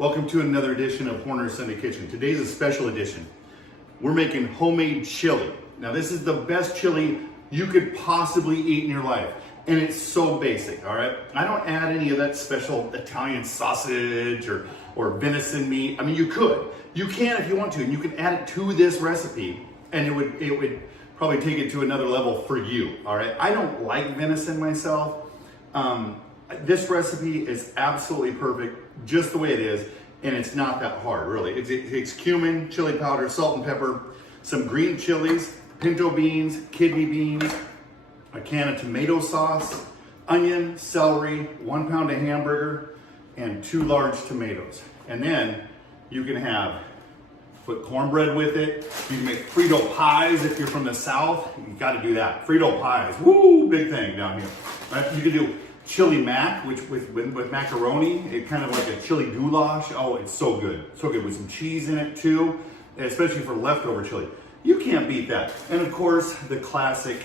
Welcome to another edition of Horner's Sunday Kitchen. Today's a special edition. We're making homemade chili. Now this is the best chili you could possibly eat in your life. And it's so basic, all right? I don't add any of that special Italian sausage or venison meat. I mean, you could. You can if you want to, and you can add it to this recipe, and it would probably take it to another level for you, all right? I don't like venison myself. This recipe is absolutely perfect, just the way it is, and it's not that hard, really. It takes cumin, chili powder, salt and pepper, some green chilies, pinto beans, kidney beans, a can of tomato sauce, onion, celery, 1 pound of hamburger, and 2 large tomatoes. And then you can put cornbread with it. You can make Frito pies if you're from the South. You gotta do that. Frito pies, woo, big thing down here. Right? You can do chili mac, which with macaroni, it kind of like a chili goulash. Oh, it's so good. So good with some cheese in it too, especially for leftover chili. You can't beat that. And of course, the classic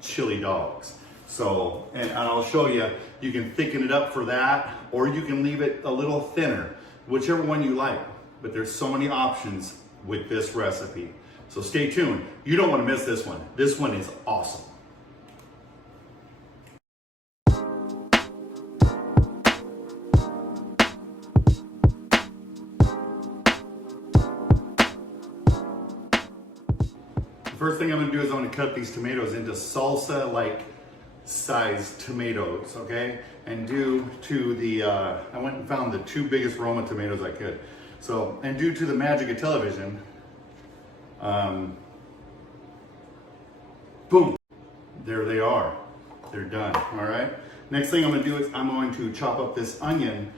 chili dogs. So, and I'll show you, you can thicken it up for that, or you can leave it a little thinner, whichever one you like. But there's so many options with this recipe. So stay tuned. You don't want to miss this one. This one is awesome. First thing I'm gonna do is I'm gonna cut these tomatoes into salsa-like sized tomatoes, okay? And due to the, I went and found the 2 biggest Roma tomatoes I could. So, and due to the magic of television, boom, there they are. They're done, all right? Next thing I'm gonna do is I'm going to chop up this onion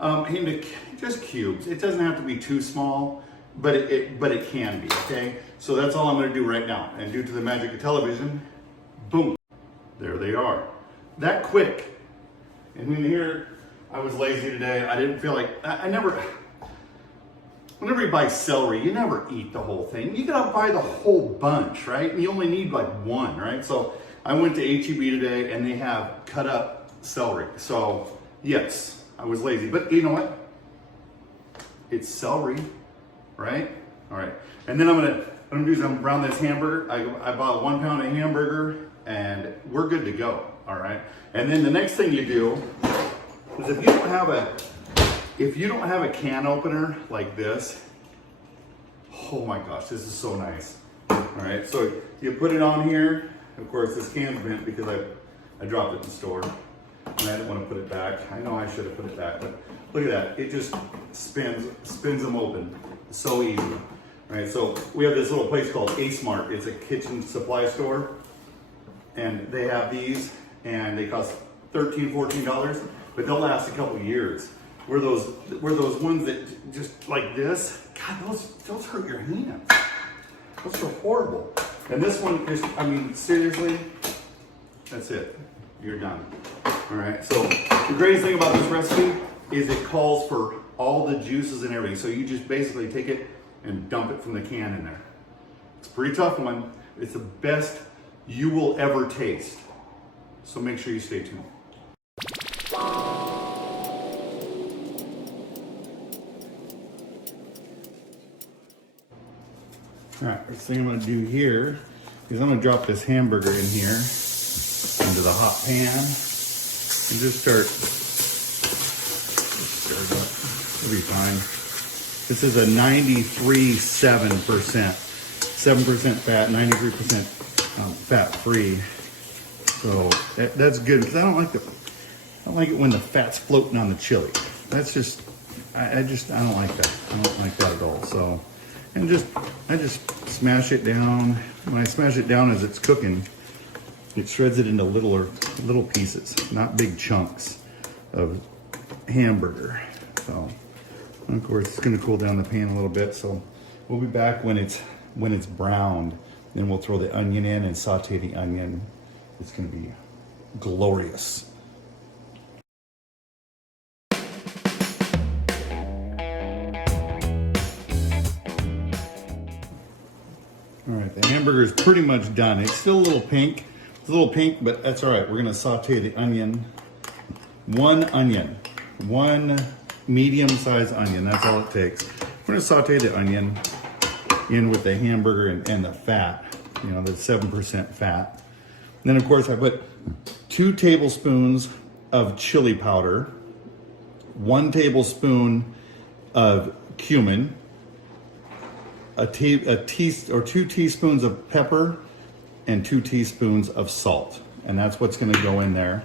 into just cubes. It doesn't have to be too small, but it can be, okay? So that's all I'm gonna do right now. And due to the magic of television, boom, there they are. That quick. And in here, I was lazy today. I didn't feel like, whenever you buy celery, you never eat the whole thing. You gotta buy the whole bunch, right? And you only need like 1, right? So I went to H-E-B today and they have cut up celery. So yes, I was lazy, but you know what? It's celery, right? All right, and then what I'm gonna do is I'm brown this hamburger. I bought 1 pound of hamburger and we're good to go, all right? And then the next thing you do is if you don't have a can opener like this, oh my gosh, this is so nice. All right, so you put it on here. Of course, this can's bent because I dropped it in the store and I didn't want to put it back. I know I should have put it back, but look at that. It just spins them open. So easy. All right, so we have this little place called Ace Mart. It's a kitchen supply store, and they have these, and they cost $13, $14, but they'll last a couple years. We're those ones that just like this. God, those hurt your hands. Those are horrible. And this one is, I mean, seriously, that's it. You're done. All right. So the greatest thing about this recipe is it calls for all the juices and everything. So you just basically take it and dump it from the can in there. It's a pretty tough one. It's the best you will ever taste. So make sure you stay tuned. All right, first thing I'm gonna do here is I'm gonna drop this hamburger in here into the hot pan and just stir it up. It'll be fine. This is a 93.7%, 7% fat, 93% fat free. So that's good because I don't like it when the fat's floating on the chili. That's just, I don't like that. I don't like that at all. So, and I just smash it down. When I smash it down as it's cooking, it shreds it into little pieces, not big chunks of hamburger. So, and of course, it's gonna cool down the pan a little bit. So we'll be back when it's browned. Then we'll throw the onion in and saute the onion. It's gonna be glorious. All right, the hamburger is pretty much done. It's still a little pink. It's a little pink, but that's all right. We're gonna saute the onion. One onion, one medium-sized onion. That's all it takes. I'm gonna saute the onion in with the hamburger and the fat, you know, the 7% fat. And then of course I put 2 tablespoons of chili powder, 1 tablespoon of cumin, 2 teaspoons of pepper, and 2 teaspoons of salt. And that's what's gonna go in there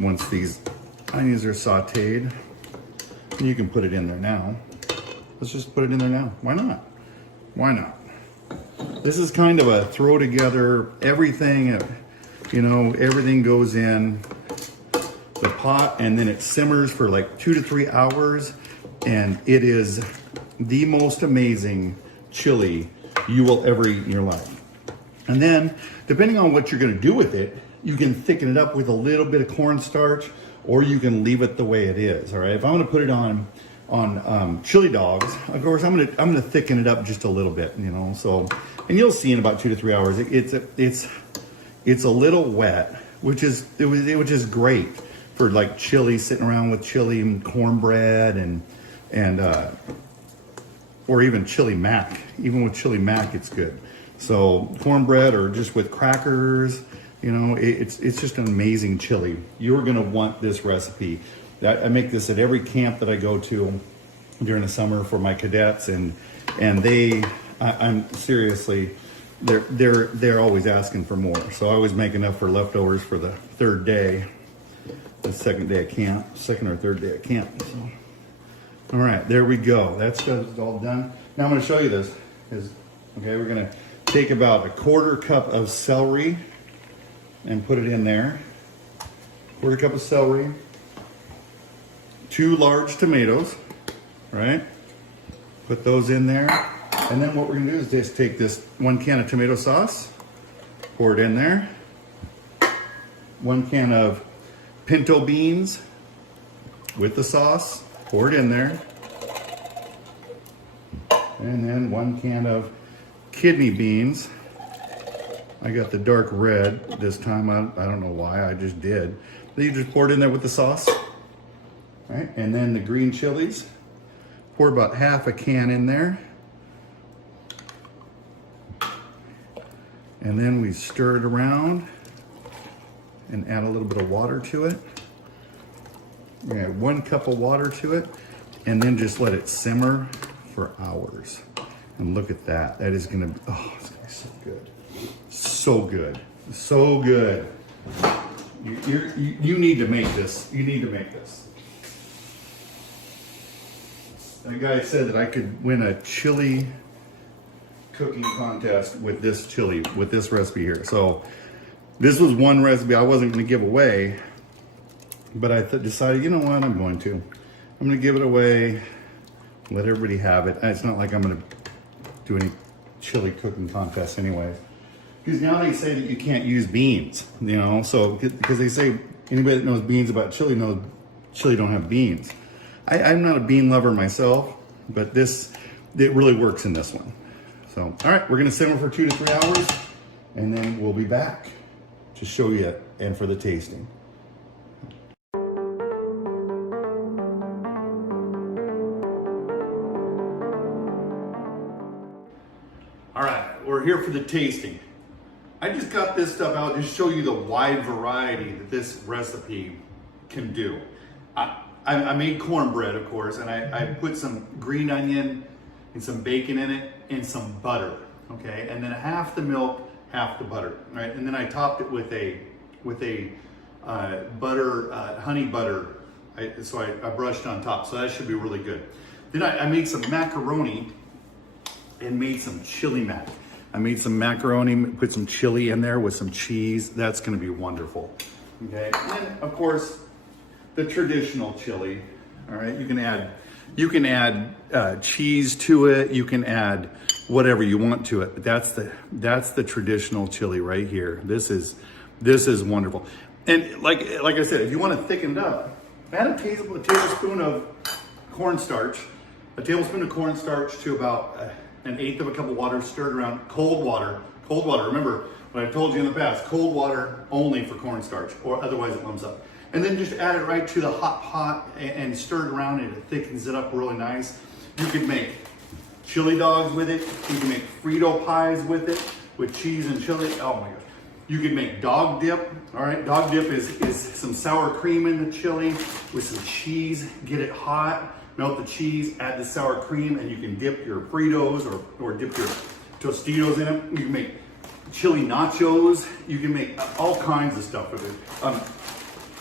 once these onions are sauteed. And you can put it in there now. Let's just put it in there now. Why not? Why not? This is kind of a throw together everything, you know, everything goes in the pot and then it simmers for like 2 to 3 hours. And it is the most amazing chili you will ever eat in your life. And then, depending on what you're gonna do with it, you can thicken it up with a little bit of cornstarch, or you can leave it the way it is, all right? If I'm gonna put it on chili dogs, of course, I'm gonna thicken it up just a little bit, you know, so, and you'll see in about 2 to 3 hours, it's a little wet, which is great for like chili, sitting around with chili and cornbread and or even chili mac. Even with chili mac, it's good. So cornbread or just with crackers, you know, it's just an amazing chili. You're gonna want this recipe. I make this at every camp that I go to during the summer for my cadets, and I'm seriously, they're always asking for more. So I always make enough for leftovers for the 3rd day, the 2nd day of camp, 2nd or 3rd day of camp. So. All right, there we go. That's all done. Now I'm going to show you this. Okay, we're going to take about 1/4 cup of celery and put it in there. 1/4 cup of celery. 2 large tomatoes, right? Put those in there. And then what we're going to do is just take this 1 can of tomato sauce, pour it in there. 1 can of pinto beans with the sauce. Pour it in there. And then 1 can of kidney beans. I got the dark red this time. I don't know why, I just did. Then you just pour it in there with the sauce. All right, and then the green chilies. Pour about 1/2 can in there. And then we stir it around and add a little bit of water to it. We add 1 cup of water to it, and then just let it simmer for hours. And look at that. That is gonna be, oh, it's gonna be so good. So good. So good. You need to make this. You need to make this. That guy said that I could win a chili cooking contest with this chili, with this recipe here. So this was one recipe I wasn't gonna give away, but I decided, you know what, I'm going to give it away, let everybody have it. It's not like I'm gonna do any chili cooking contests anyways. Because now they say that you can't use beans, you know, so, because they say anybody that knows beans about chili knows chili don't have beans. I'm not a bean lover myself, but it really works in this one. So, all right, we're gonna simmer for 2 to 3 hours, and then we'll be back to show you and for the tasting. All right, we're here for the tasting. I just got this stuff out to show you the wide variety that this recipe can do. I made cornbread, of course, and I put some green onion and some bacon in it and some butter, okay? And then half the milk, half the butter, right? And then I topped it with a butter, honey butter. So I brushed on top, so that should be really good. Then I made some macaroni and made some chili mac. I made some macaroni, put some chili in there with some cheese. That's gonna be wonderful, okay? And then, of course, the traditional chili, all right? You can add cheese to it. You can add whatever you want to it. But that's the traditional chili right here. This is wonderful. And like I said, if you want to thicken it up, add a tablespoon of cornstarch, to about 1/8 of a cup of water, stirred around, cold water. Remember what I've told you in the past, cold water only for cornstarch, or otherwise it lumps up. And then just add it right to the hot pot and stir it around, and it thickens it up really nice. You could make chili dogs with it. You can make Frito pies with it, with cheese and chili. Oh my gosh. You could make dog dip. All right, dog dip is some sour cream in the chili with some cheese. Get it hot, melt the cheese, add the sour cream, and you can dip your Fritos or dip your Tostitos in it. You can make chili nachos. You can make all kinds of stuff with it.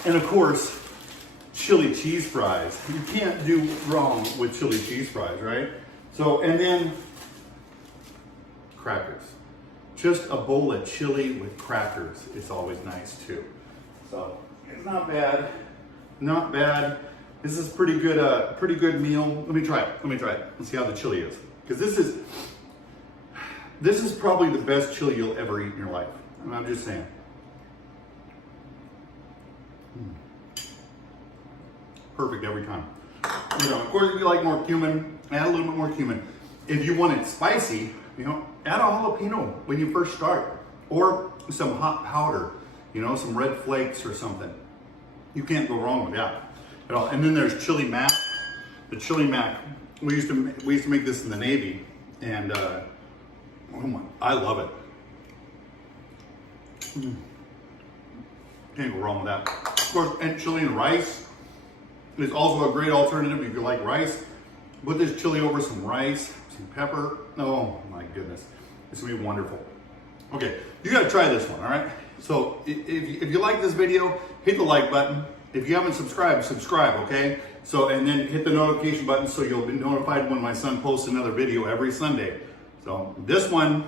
And of course, chili cheese fries. You can't do wrong with chili cheese fries, right? So, and then crackers. Just a bowl of chili with crackers. It's always nice too. So it's not bad, not bad. This is pretty good meal. Let me try it. Let's see how the chili is. Because this is probably the best chili you'll ever eat in your life. I'm just saying. Perfect every time. You know, of course, if you like more cumin, add a little bit more cumin. If you want it spicy, you know, add a jalapeno when you first start, or some hot powder, you know, some red flakes or something. You can't go wrong with that at all. And then there's chili mac. The chili mac, we used to make this in the Navy, and I love it. Can't go wrong with that. Of course, and chili and rice is also a great alternative if you like rice. Put this chili over some rice, some pepper. Oh my goodness, it's gonna be wonderful. Okay, you gotta try this one, all right? So if you like this video, hit the like button. If you haven't subscribed, subscribe, okay? So, and then hit the notification button so you'll be notified when my son posts another video every Sunday. So this one,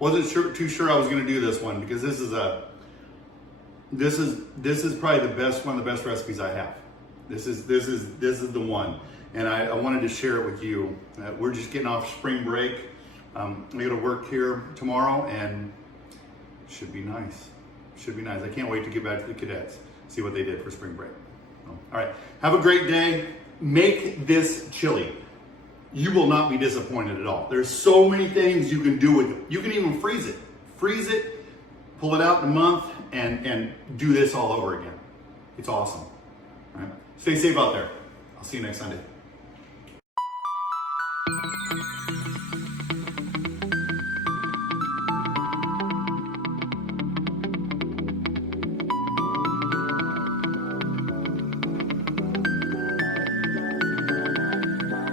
wasn't too sure I was gonna do this one, because this is probably the best, one of the best recipes I have. This is the one, and I wanted to share it with you. We're just getting off spring break. I got to work here tomorrow, and it should be nice. Should be nice. I can't wait to get back to the cadets, see what they did for spring break. All right, have a great day. Make this chili. You will not be disappointed at all. There's so many things you can do with it. You can even freeze it. Freeze it, pull it out in a month, and do this all over again. It's awesome. All right. Stay safe out there. I'll see you next Sunday.